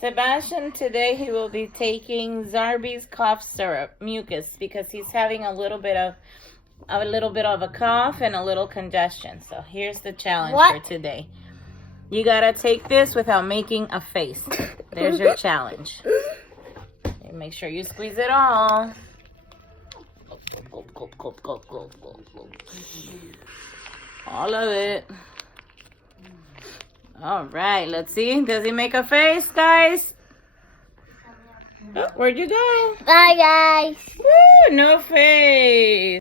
Sebastian, today he will be taking Zarbees cough syrup, mucus, because he's having a little bit of a cough and a little congestion. So here's the challenge for today. You gotta take this without making a face. There's your challenge. And make sure you squeeze it all. All of it. All right, let's see. Does he make a face, guys? Oh, where'd you go? Bye, guys. Woo, no face.